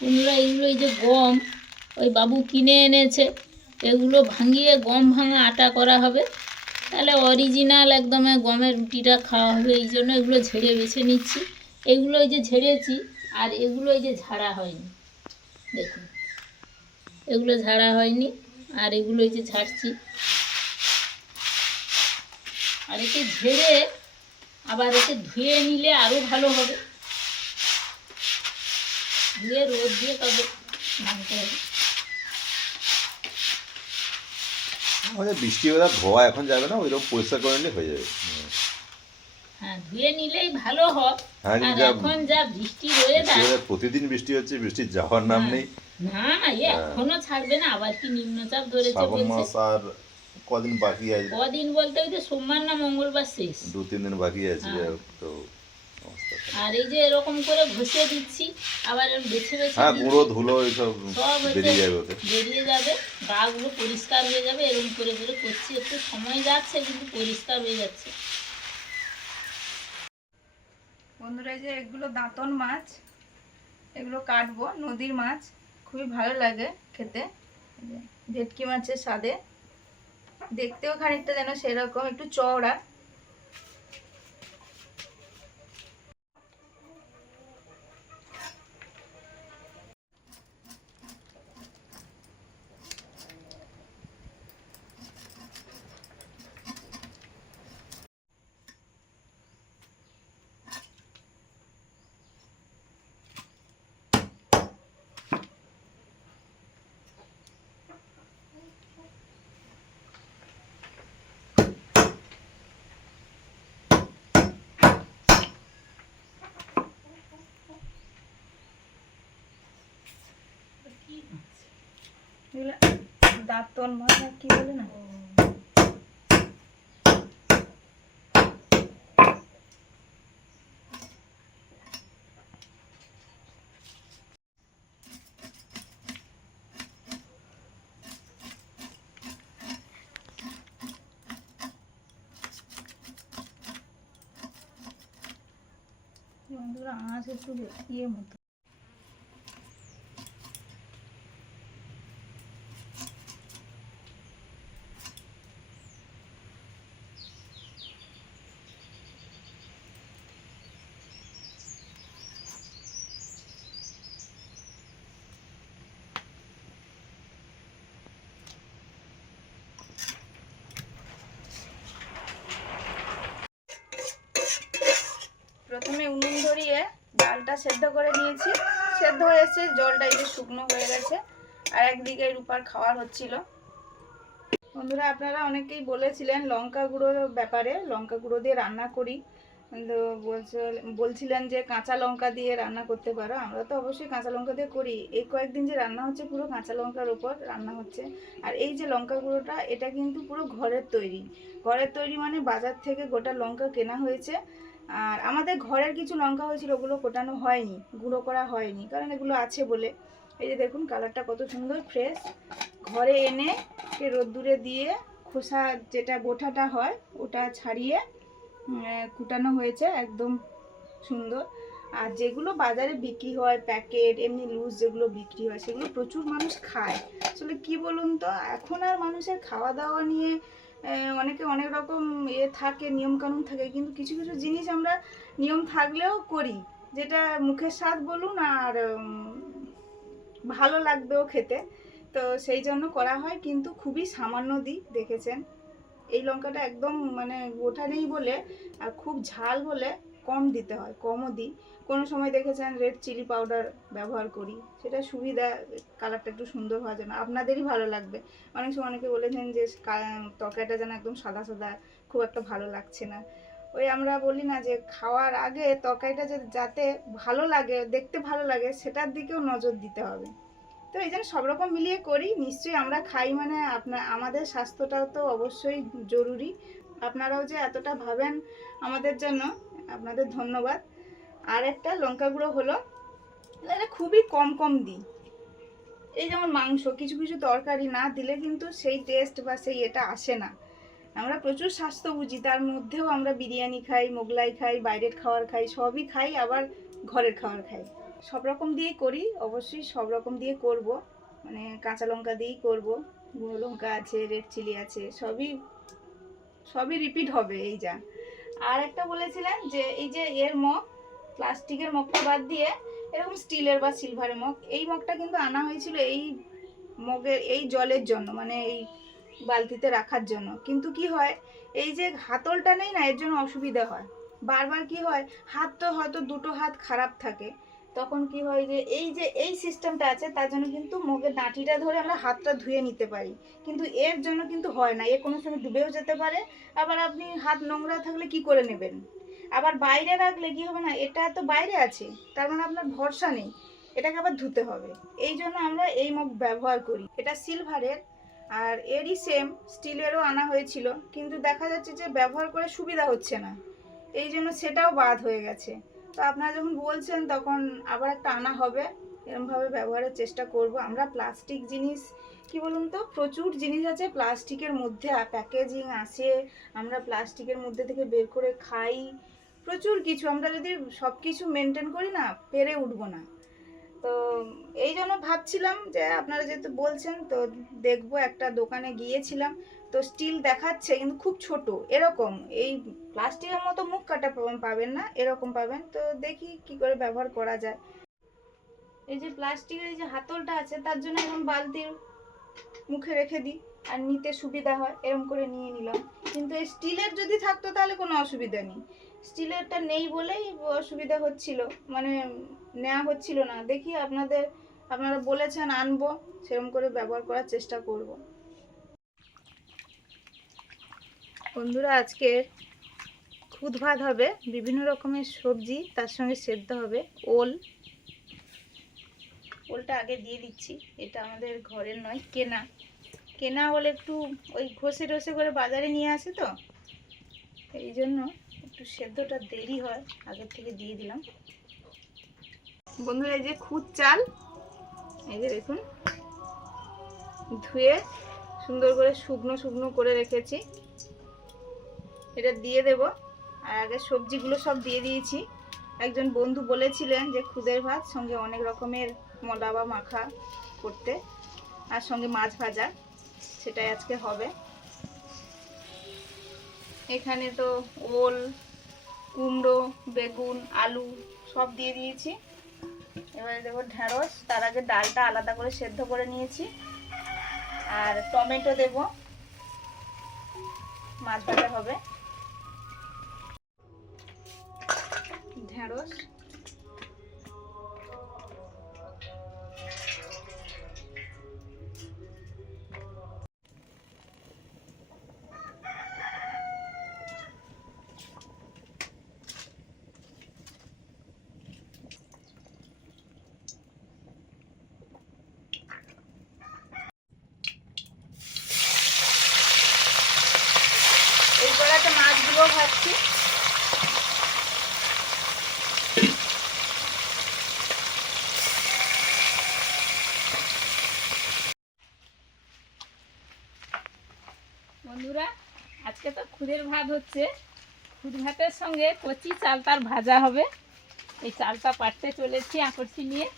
বন্ধুরা এগুলো এই যে গম ওই বাবু কিনে এনেছে, এগুলো ভাঙিয়ে গম ভাঙা আটা করা হবে, তাহলে অরিজিনাল একদম গমের রুটিটা খাওয়া হবে। এই জন্য এগুলো ঝেড়ে বেছে নিচ্ছি। এগুলো এই যে ঝেড়েছি, আর এগুলো এই যে ঝাড়া হয়নি, দেখুন এগুলো ঝাড়া হয়নি, আর এগুলো এই যে ঝাড়ছি। আর একে ঝেড়ে আবার একে ধুয়ে নিলে আরও ভালো হবে, ধুয়ে রোদ দিয়ে তবে ভাঙতে হবে। আমাদের বৃষ্টি হলে ধোয়া এখন যাবে না, ওইরকম পরিষ্কার করে নিলে হয়ে যাবে। হ্যাঁ, ধুয়ে নিলেই ভালো হয়। আর এখন যা বৃষ্টি ওয়েদার, প্রতিদিন বৃষ্টি হচ্ছে, বৃষ্টি যাওয়ার নাম নেই। না এখনো ছাড়বে না, আবার কি নিম্নচাপ ধরেছে শ্রাবণ মাস আর কদিন বাকি আছে। কদিন বলতে ওই যে সোমবার না মঙ্গলবার শেষ, 2-3 দিন বাকি আছে। তো আর এই যে এরকম করে ঘষে দিচ্ছি, আবার বেছে বেছে গুঁড়ো ধুলো এইসব বেরিয়ে যাবে, বেরিয়ে যাবে, গাগুলো পরিষ্কার হয়ে যাবে। এরকম করে করে করছি, একটু সময় যাচ্ছে কিন্তু পরিষ্কার হয়ে যাচ্ছে। বন্ধুরা এই যে এগুলো দাঁতন মাছ, এগুলো কাটবো, নদীর মাছ, খুবই ভালো লাগে খেতে, ভেটকি মাছের স্বাদে, দেখতেও খানিকটা যেন সেরকম একটু চওড়া। দাঁতন মাছ কি বলে না, বন্ধুরা আঁচ একটু ইয়ে মতো। প্রথমে উনুন ধরিয়ে ডালটা সেদ্ধ করে নিয়েছি, সেদ্ধ হয়েছে, জলটা একটু শুকনো হয়ে গেছে, আর একদিকে রূপার খাওয়ার হচ্ছিল। বন্ধুরা আপনারা অনেকেই বলেছিলেন লঙ্কা গুঁড়োর ব্যাপারে, লঙ্কা গুঁড়ো দিয়ে রান্না করি, তো বলছিলেন যে কাঁচা লঙ্কা দিয়ে রান্না করতে পারো। আমরা তো অবশ্যই কাঁচা লঙ্কা দিয়ে করি। এই কয়েকদিন যে রান্না হচ্ছে পুরো কাঁচা লঙ্কার ওপর রান্না হচ্ছে। আর এই যে লঙ্কা গুঁড়োটা, এটা কিন্তু পুরো ঘরের তৈরি। ঘরের তৈরি মানে বাজার থেকে গোটা লঙ্কা কেনা হয়েছে। আর আমাদের ঘরের কিছু লঙ্কা হয়েছিল, ওগুলো কোটানো হয়নি, গুঁড়ো করা হয়নি, কারণ এগুলো আছে বলে। এই যে দেখুন কালারটা কত সুন্দর ফ্রেশ। ঘরে এনে রোদ্দুরে দিয়ে খোসা যেটা বোঠাটা হয় ওটা ছাড়িয়ে কুটানো হয়েছে, একদম সুন্দর। আর যেগুলো বাজারে বিক্রি হয় প্যাকেট, এমনি লুজ যেগুলো বিক্রি হয়, সেগুলো প্রচুর মানুষ খায়। আসলে কি বলুন তো, এখন আর মানুষের খাওয়া দাওয়া নিয়ে অনেকে অনেক রকম থাকে, নিয়মকানুন থাকে, কিন্তু কিছু কিছু জিনিস আমরা নিয়ম থাকলেও করি, যেটা মুখের স্বাদ বলুন আর ভালো লাগবেও খেতে, তো সেই জন্য করা হয়। কিন্তু খুবই সামান্য দিই, দেখেছেন এই লঙ্কাটা একদম মানে ওঠা নেই বলে, আর খুব ঝাল বলে কম দিতে হয়, কমও দিই। কোনো সময় দেখেছেন রেড চিলি পাউডার ব্যবহার করি, সেটা সুবিধা, কালারটা একটু সুন্দর হওয়ার জন্য, আপনাদেরই ভালো লাগবে। অনেক সময় অনেকে বলেছেন যে তরকারিটা যেন একদম সাদা সাদা, খুব একটা ভালো লাগছে না। ওই আমরা বলি না যে খাওয়ার আগে তরকারিটা যাতে ভালো লাগে, দেখতে ভালো লাগে, সেটার দিকেও নজর দিতে হবে। তো এই জন্য সব রকম মিলিয়ে করি। নিশ্চয়ই আমরা খাই মানে আমাদের স্বাস্থ্যটাও তো অবশ্যই জরুরি। আপনারাও যে এতটা ভাবেন আমাদের জন্য, আপনাদের ধন্যবাদ। আর একটা লঙ্কা গুঁড়ো হলো, এটা খুবই কম কম দিই। এই যেমন মাংস, কিছু কিছু তরকারি না দিলে কিন্তু সেই টেস্ট বা সেই এটা আসে না। আমরা প্রচুর স্বাস্থ্য বুঝি, তার মধ্যেও আমরা বিরিয়ানি খাই, মোগলাই খাই, বাইরের খাবার খাই, সবই খাই, আবার ঘরের খাবার খাই। সব রকম দিয়েই করি, অবশ্যই সব রকম দিয়ে করব, মানে কাঁচা লঙ্কা দিয়েই করব, গুঁড়ো লঙ্কা আছে, রেড চিলি আছে, সবই সবই রিপিট হবে এই যা। আর একটা বলেছিলেন যে এই যে এর মগ, প্লাস্টিকের মগটা বাদ দিয়ে এরকম স্টিলের বা সিলভারের মগ, এই মগটা কিন্তু আনা হয়েছিল এই মগের এই জলের জন্য, মানে এই বালতিতে রাখার জন্য। কিন্তু কি হয়, এই যে হাতলটা নেই না, এর জন্য অসুবিধা হয়। বারবার কি হয়, হাত তো হয়তো দুটো হাত খারাপ থাকে, তখন কি হয় যে এই সিস্টেমটা আছে, তার জন্য কিন্তু মগের ডাঁটিটা ধরে আমরা হাতটা ধুয়ে নিতে পারি, কিন্তু এর জন্য কিন্তু হয় না, এ কোনো সময় ডুবেও যেতে পারে। আবার আপনি হাত নোংরা থাকলে কি করে নেবেন, আবার বাইরে রাখলে কি হবে না, এটা তো বাইরে আছে, তার মানে আপনার ভরসা নেই, এটাকে আবার ধুতে হবে। এই জন্য আমরা এই মগ ব্যবহার করি। এটা সিলভারের, আর এরই সেম স্টিলেরও আনা হয়েছিল, কিন্তু দেখা যাচ্ছে যে ব্যবহার করে সুবিধা হচ্ছে না, এই জন্য সেটাও বাদ হয়ে গেছে। তো আপনারা যখন বলছেন তখন আবার একটা আনা হবে, এরকমভাবে ব্যবহারের চেষ্টা করব। আমরা প্লাস্টিক জিনিস, কি বলুন তো, প্রচুর জিনিস আছে প্লাস্টিকের মধ্যে, প্যাকেজিং আসে, আমরা প্লাস্টিকের মধ্যে থেকে বের করে খাই, প্রচুর কিছু। আমরা যদি সব কিছু মেনটেন করি না, পেরে উঠবো না। তো এই জন্য ভাবছিলাম যে আপনারা যেহেতু বলছেন, তো দেখবো, একটা দোকানে গিয়েছিলাম, তো স্টিল দেখাচ্ছে কিন্তু খুব ছোট, এরকম এই প্লাস্টিকের মতো মুখ কাটা পাবেন না, এরকম পাবেন। তো দেখি কি করে ব্যবহার করা যায়। এই যে প্লাস্টিকের এই যে হাতলটা আছে, তার জন্য এখন বালতির মুখে রেখে দিই, আর নিতে সুবিধা হয়, এরকম করে নিয়ে নিলাম। কিন্তু এই স্টিলের যদি থাকতো তাহলে কোনো অসুবিধা নেই, স্টিলেরটা নেই বলেই অসুবিধা হচ্ছিল, মানে নেওয়া হচ্ছিল না। দেখি আপনারা বলেছেন আনবো, সেরকম করে ব্যবহার করার চেষ্টা করব। বন্ধুরা, আজকে খুদ ভাত হবে, বিভিন্ন রকমের সবজি তার সঙ্গে সেদ্ধ হবে। ওলটা আগে দিয়ে দিচ্ছি, এটা আমাদের ঘরের নয়, কেনা। কেনা ওল একটু ওই ঘষে টষে করে বাজারে নিয়ে আসে, তো এই জন্য একটু সেদ্ধটা দেরি হয়, আগের থেকে দিয়ে দিলাম। বন্ধুরা, এই যে খুদ চাল, এই যে দেখুন, ধুয়ে সুন্দর করে শুকনো শুকনো করে রেখেছি, এটা দিয়ে দেব। আর আগে সবজিগুলো সব দিয়ে দিয়েছি। একজন বন্ধু বলেছিলেন যে খুদের ভাত সঙ্গে অনেক রকমের মলা বা মাখা করতে, আর সঙ্গে মাছ ভাজা, সেটাই আজকে হবে। এখানে তো ওল, কুমড়ো, বেগুন, আলু সব দিয়ে দিয়েছি। এবারে দেবো ঢেঁড়স, তার আগে ডালটা আলাদা করে সেদ্ধ করে নিয়েছি, আর টমেটো দেব, মাছ ভাজা হবে। ঢেঁড়স, এই কড়াতে মাছগুলো ভাজছি। বন্ধুরা, আজকে তো খুদের ভাত হচ্ছে, খুদ ভাতের সঙ্গে কচি চালতার ভাজা হবে। এই চালটা পাড়তে চলেছি আকর্ষি নিয়ে।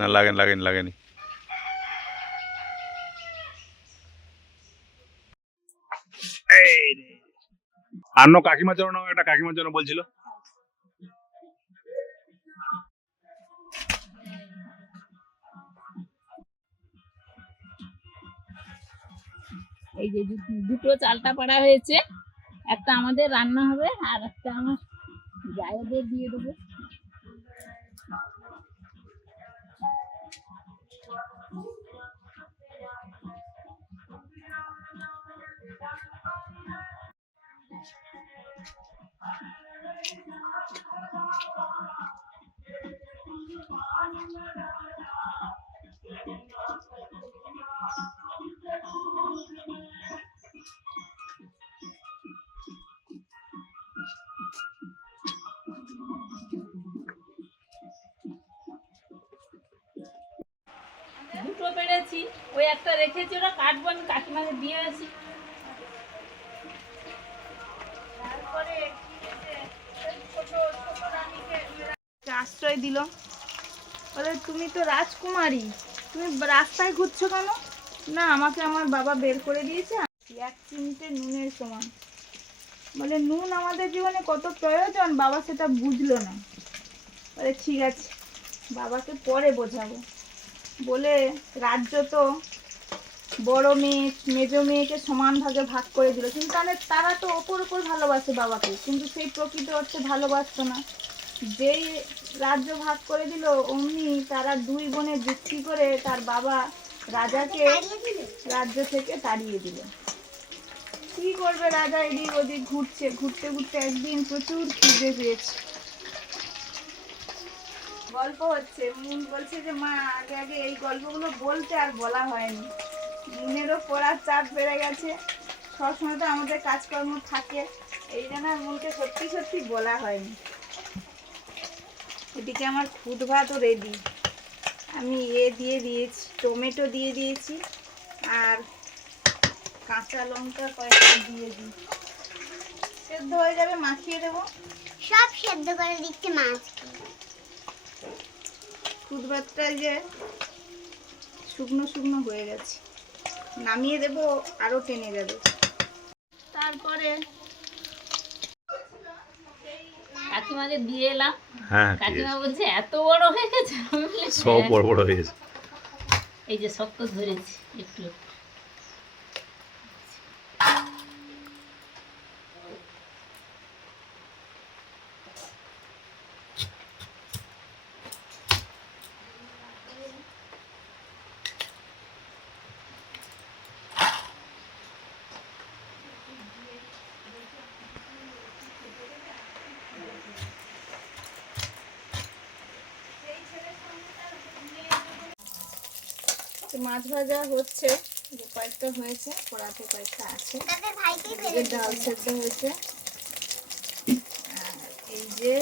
না লাগেনি। আর কাকিমার জন্য একটা কাকিমার জন্য বলছিল। এই যে দুটো চালটা পাড়া হয়েছে, একটা আমাদের রান্না হবে আর একটা আমার জায়গাদের দিয়ে দেবো। দুটো পেরেছি, ওই একটা রেখেছি, ওটা কাটবো, আমি কাকিমাকে দিয়ে আসি। তারপরে ছোট ছোট রানীকে আশ্রয় দিল, বলে তুমি তো রাজকুমারী, তুমি রাস্তায় ঘুরছো কেন? না, আমাকে আমার বাবা বের করে দিয়েছে, এক চিমটে নুনের সমান। বলে নুন আমাদের জীবনে কত প্রয়োজন, বাবা সেটা বুঝলো না। বলে ঠিক আছে, বাবাকে পরে বোঝাবো। বলে রাজ্য তো বড় মেয়ে মেজো মেয়েকে সমান ভাগে ভাগ করে দিল, কিন্তু তারা তো ওপর ভালোবাসে বাবাকে, কিন্তু সেই প্রকৃত অর্থে ভালোবাসতো না। যেই রাজ্য ভাগ করে দিল, অমনি তারা দুই বোনে যুক্তি করে তার বাবা রাজাকে রাজ্য থেকে তাড়িয়ে দিল। কি করবে রাজা, এদিক ওদিক ঘুরছে, ঘুরতে ঘুরতে একদিন প্রচুর খিদে পেয়েছে। গল্প হচ্ছে, মুন বলছে যে মা আগে আগে এই গল্পগুলো বলতে, আর বলা হয়নি। মুনেরও পড়ার চাপ বেড়ে গেছে, সবসময় তো আমাদের কাজকর্ম থাকে, এই জন্য মুনকে সত্যি সত্যি বলা হয়নি। এদিকে আমার খুদ ভাতও রেডি, আমি দিয়ে দিয়েছি, টমেটো দিয়ে দিয়েছি, আর কাঁচা লঙ্কা কয়েকটা দিয়ে দিই, সেদ্ধ হয়ে যাবে, মাখিয়ে দেবো। সব সেদ্ধ করে দিচ্ছে মাছ। খুদ ভাতটা যে শুকনো শুকনো হয়ে গেছে, নামিয়ে দেবো, আরো টেনে যাবে। তারপরে কাকিমাকে দিয়ে এলাম, হ্যাঁ, কাকিমা বলছে এত বড় হয়ে গেছে, আমি বললাম, সব হ্যাঁ। বড় বড় হয়ে গেছে। এই যে শক্ত ধরেছি একটু একটু। মাছ ভাজা হচ্ছে, যে কয়েকটা হয়েছে, কড়াতে কয়েকটা আছে, তাদের ভাইকেই এই ফেলে ডাল সেদ্ধ হয়েছে, আর এই যে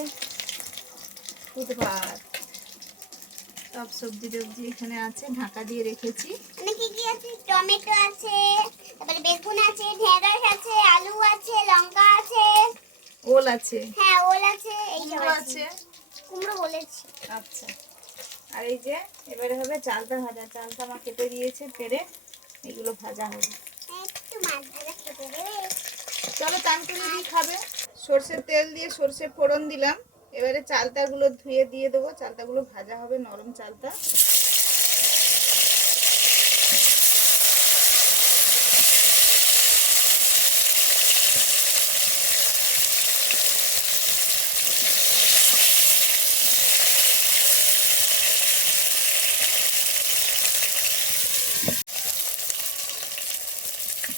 খুদ ভাত, সব সবজি টবজি এখানে আছে, ঢাকা দিয়ে রেখেছি। মানে কি কি আছে? টমেটো আছে, তারপরে বেগুন আছে, ঢেঁড়স আছে, আলু আছে, লঙ্কা আছে, ওল আছে, হ্যাঁ ওল আছে, এই সব কুমড়ো আছে। আছে। কুমড়ো বলেছি। আচ্ছা, আর এই যে এবারে হবে চালটা ভাজা, চালটা আমার কেটে দিয়েছে পেরে, এগুলো ভাজা হবে। একটু মাছ ভাজা খেতে দেবে? চলো তানকুনি দিয়ে খাবে। সর্ষের তেল দিয়ে সর্ষে ফোড়ন দিলাম, এবারে চালটাগুলো ধুয়ে দিয়ে দেবো, চালটাগুলো ভাজা হবে, নরম চালটা।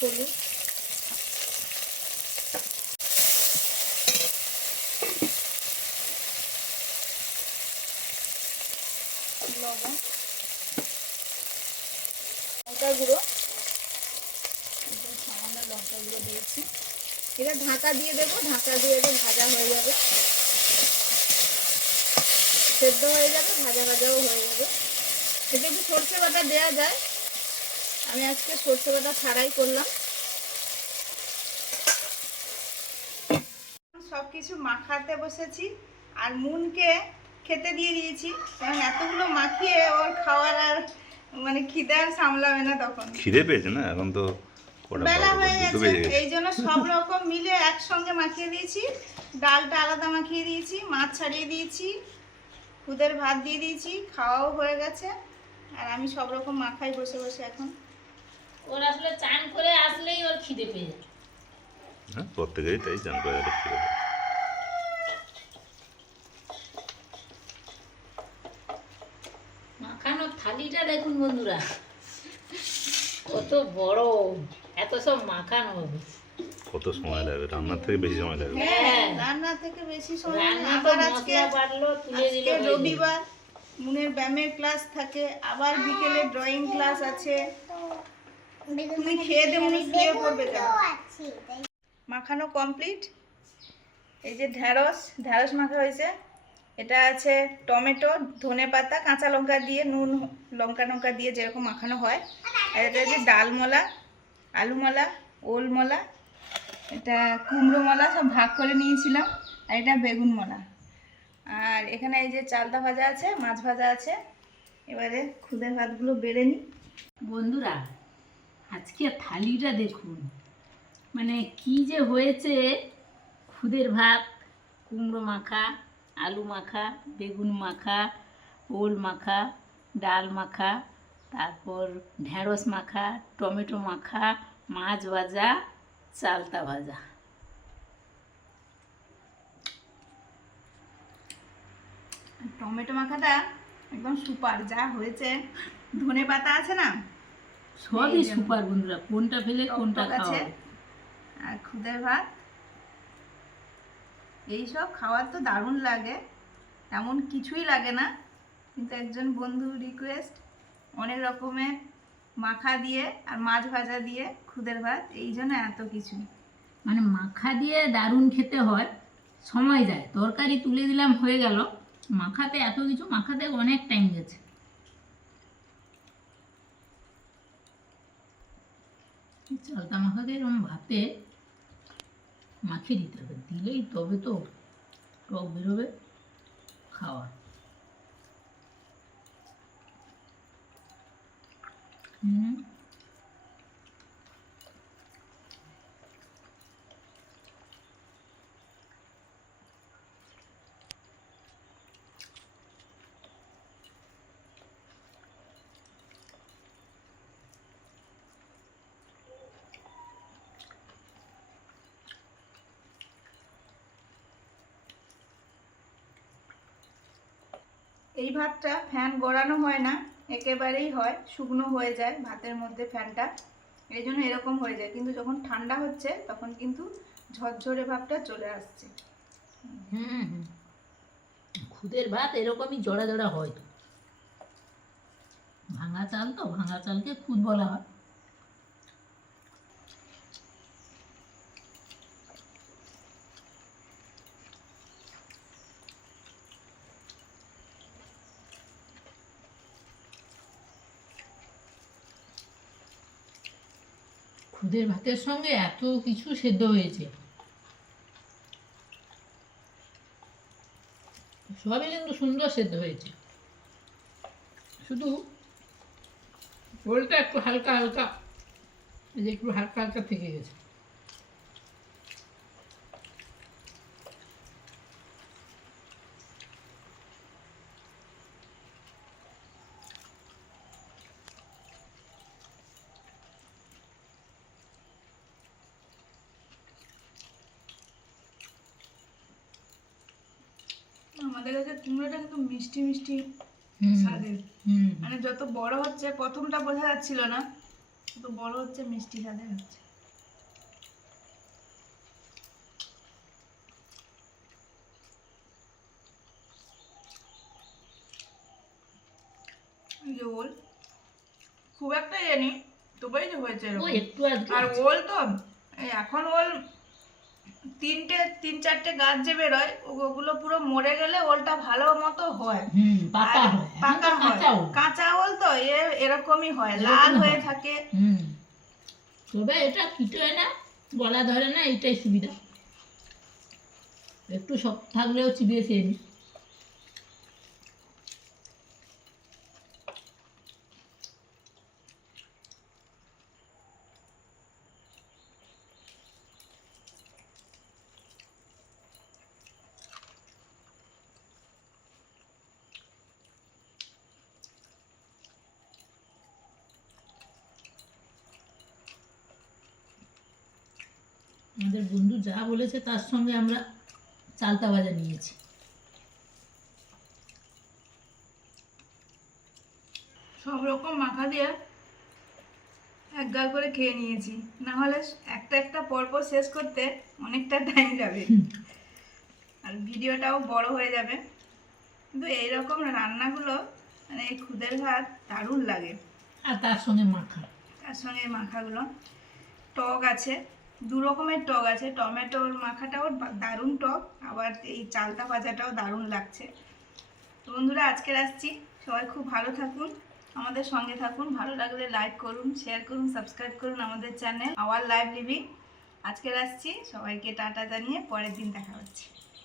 হলুদ, লবণ, লঙ্কা গুঁড়ো, সামান্য লঙ্কা গুঁড়ো দিয়েছি। এটা ঢাকা দিয়ে দেবো, ঢাকা দিয়ে দেবো, ভাজা হয়ে যাবে, সেদ্ধ হয়ে যাবে, ভাজা ভাজাও হয়ে যাবে। এতে একটু সর্ষে বাটা দেওয়া যায়, আমি আজকে সর্ষে বাটা ছাড়াই করলাম। সব কিছু মাখাতে বসেছি, আর মুনকে খেতে দিয়ে দিয়েছি, কারণ এতগুলো মাখিয়ে ওর খাওয়ার আর মানে খিদে আর সামলাবে না, তখন খিদে পেয়েছে না, এখন তো কটা বেলা বাজে? হয়ে দুটো গেছে, বেজে গেছে। এই জন্য সব রকম মিলে একসঙ্গে মাখিয়ে দিয়েছি। ডালটা আলাদা মাখিয়ে দিয়েছি, মাছ ছাড়িয়ে দিয়েছি, খুদের ভাত দিয়ে দিয়েছি, খাওয়াও হয়ে গেছে। আর আমি সব রকম মাখাই বসে বসে এখন। ওর আসলে চান করে আসলেই ওর খিদে পেয়ে যায়। হ্যাঁ, প্রত্যেকেরই তাই, চান করে গেলে খিদে পায়। মাখানোর থালিটা দেখুন বন্ধুরা, কত বড়, এত সব মাখানো হবে। কত সময় লাগবে, রান্নার থেকে বেশি সময় লাগবে। হ্যাঁ, রান্না থেকে বেশি সময় নেই। রান্না তো আবার আজকে মশলা বাটলো, তুলে দিলে হয়ে যাবে। রবিবার, মুনের ব্যায়ামের ক্লাস থাকে, আবার বিকেলে ড্রয়িং ক্লাস আছে। তুমি খেয়ে দে, মুনি শুয়ে পড়বে কেন? আছে তাই মাখানো কমপ্লিট। এই যে ঢ্যাঁড়স, ঢ্যাঁড়স মাখা হয়েছে। এটা আছে টমেটো, ধনেপাতা, কাঁচা লঙ্কা দিয়ে, নুন লঙ্কা দিয়ে যেরকম মাখানো হয়। আর এটা হচ্ছে ডালমলা, আলুমলা, ওলমলা, এটা কুমড়ো মলা, সব ভাগ করে নিয়েছিলাম। আর এটা বেগুন মলা। আর এখানে এই যে চালতা ভাজা আছে, মাছ ভাজা আছে। এবারে খুদের ভাতগুলো বেড়ে নিই। বন্ধুরা, আজকে থালিটা দেখুন, মানে কি যে হয়েছে। খুদের ভাত, কুমড়ো মাখা, আলু মাখা, বেগুন মাখা, ওল মাখা, ডাল মাখা, তারপর ঢ্যাঁড়স মাখা, টমেটো মাখা, মাছ ভাজা, চালতা ভাজা। টমেটো মাখাটা একদম সুপার যা হয়েছে। ধনে পাতা আছে না, সবই এই যে সুপার বন্ধুরা, কোনটা ফেলে কোনটা টক আছে। খাওয়া। আর খুদের ভাত, এইসব খাওয়ার তো দারুণ লাগে। তেমন কিছুই লাগে না, কিন্তু একজন বন্ধু রিকোয়েস্ট, অনেক রকমের মাখা দিয়ে আর মাছ ভাজা দিয়ে খুদের ভাত, এই জন্য এত কিছু। মানে মাখা দিয়ে দারুণ খেতে হয়, সময় যায়। তরকারি তুলে দিলাম, হয়ে গেল। মাখাতে এত কিছু, মাখাতে অনেক টাইম গেছে। এই চালতা মাখাতে এরকম ভাতে মাখিয়ে দিতে হবে, দিলেই তবে তো টক বেরোবে খাওয়া। হুম, এই ভাতটা ফ্যান গড়ানো হয় না, একেবারেই হয় শুকনো হয়ে যায় ভাতের মধ্যে ফ্যানটা, এই জন্য এরকম হয়ে যায়। কিন্তু যখন ঠান্ডা হচ্ছে তখন কিন্তু ঝরঝরে ভাবটা চলে আসছে। হুম, হুম। খুদের ভাত এরকমই জড়া জড়া হয় তো। ভাঙা চাল তো, ভাঙা চালকে খুদ বলা হয়। খুদের ভাতের সঙ্গে এত কিছু সেদ্ধ হয়েছে, সবই কিন্তু সুন্দর সেদ্ধ হয়েছে। শুধু ওলটা একটু হালকা হালকা, এই যে একটু হালকা হালকা থেকে গেছে। আমাদের কাছে কুমড়োটা কিন্তু মিষ্টি মিষ্টি হুম, স্বাদের। হুম। মানে যত বড় হচ্ছে, প্রথমটা বোঝা যাচ্ছিল না, যত বড় হচ্ছে মিষ্টি স্বাদের হচ্ছে। এই যে ওল, খুব একটা ইয়ে নেই, তবেই যে হয়েছে ও এরকম। একটু আধটু আর আছে। ওল তো এই এখন ওল তিন চারটে গাছ যে বেরোয়, ওগুলো পুরো মরে গেলে ওলটা ভালো মতো হয়। হুম, পাকা আর হয়, পাকা এখন তো হয়, কাঁচা ওল। কাঁচা ওল তো এরকমই হয়, এরকমই লাল হয়ে হয়। থাকে। হুম, তবে এটা কিটোয় না, গলা ধরে না, এইটাই সুবিধা। একটু শক্ত থাকলেও চিবিয়ে খেয়ে নি। আমাদের বন্ধু যা বলেছে তার সঙ্গে আমরা চালতা ভাজা নিয়েছি। সব রকম মাখা দিয়ে এক গাল করে খেয়ে নিয়েছি, না হলে একটা একটা পরপর শেষ করতে অনেকটা টাইম যাবে আর ভিডিওটাও বড় হয়ে যাবে। কিন্তু এইরকম রান্নাগুলো মানে এই খুদের ভাত দারুণ লাগে। আর তার সঙ্গে মাখা, তার সঙ্গে এই মাখাগুলো টক আছে, দু রকমের টক আছে, টমেটোর মাখাটাও দারুণ টক, আবার এই চালতা ভাজাটাও দারুণ লাগছে। তো বন্ধুরা আজকে আসছি, সবাই খুব ভালো থাকুন, আমাদের সঙ্গে থাকুন, ভালো লাগলে লাইক করুন, শেয়ার করুন, সাবস্ক্রাইব করুন আমাদের চ্যানেল আওয়ার লাইভ লিভিং। আজকে আসছি, সবাইকে টাটা জানিয়ে পরের দিন দেখা হচ্ছে।